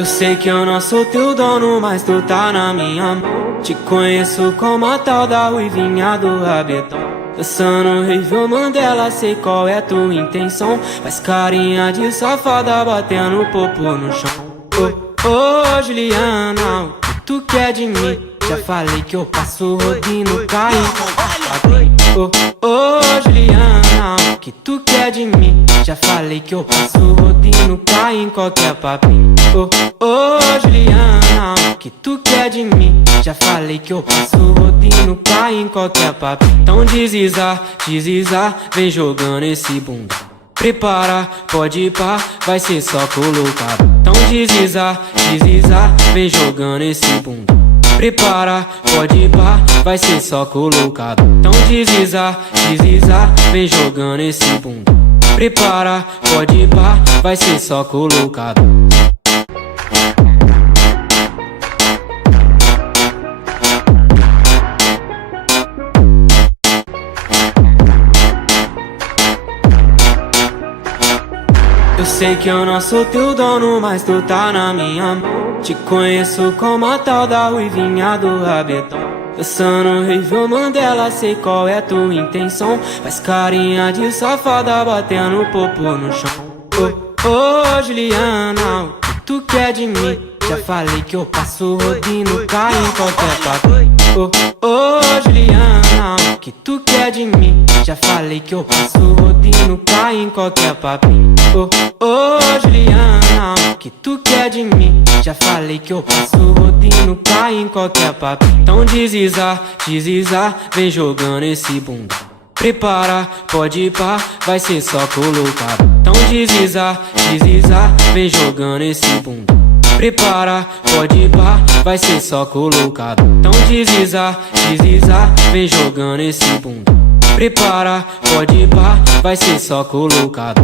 Eu sei que eu não sou teu dono, mas tu tá na minha mão. Te conheço como a tal da ruivinha do rabetão. Dançando Rave Mandela, sei qual é tua intenção. Faz carinha de safada, batendo popo no chão. Ô Juliana, o que tu quer de mim? Já falei que eu passo rodinho no carro. Ô Juliana, o que tu quer de mim? Já falei que eu passo rodinho no carro em qualquer papinho. Ô Juliana, o que tu quer de mim? Já falei que eu passo rodinho no carro em qualquer papinho. Então deslizar, deslizar, vem jogando esse bunda. Prepara, pode ir pá, vai ser só colocado. Então deslizar, deslizar, vem jogando esse bunda. Prepara, pode ir pá, vai ser só colocado. Então deslizar, deslizar, vem jogando esse bunda. Prepara, pode ir pá, vai ser só colocado. Eu sei que eu não sou teu dono, mas tu tá na minha mão. Te conheço como a tal da ruivinha do rabetão. Dançando Rave Mandela, sei qual é tua intenção. Faz carinha de safada, batendo popo no chão. Ô Juliana, o que tu quer de mim? Já falei que eu passo rodinho no carro em qualquer papinho. Ô Juliana, o que tu quer de mim? Já falei que eu passo rodinho no carro em qualquer papinho. Ô Juliana, o que tu quer de mim? Já falei que eu passo rodinho no carro em qualquer papinho. Então deslizar, deslizar, vem jogando esse bunda. Prepara, pode ir pá, vai ser só colocado. Então deslizar, deslizar, vem jogando esse bunda. Prepara, pode ir pá, vai ser só colocado. Então deslizar, deslizar, vem jogando esse bunda. Prepara, pode ir pá, vai ser só colocado.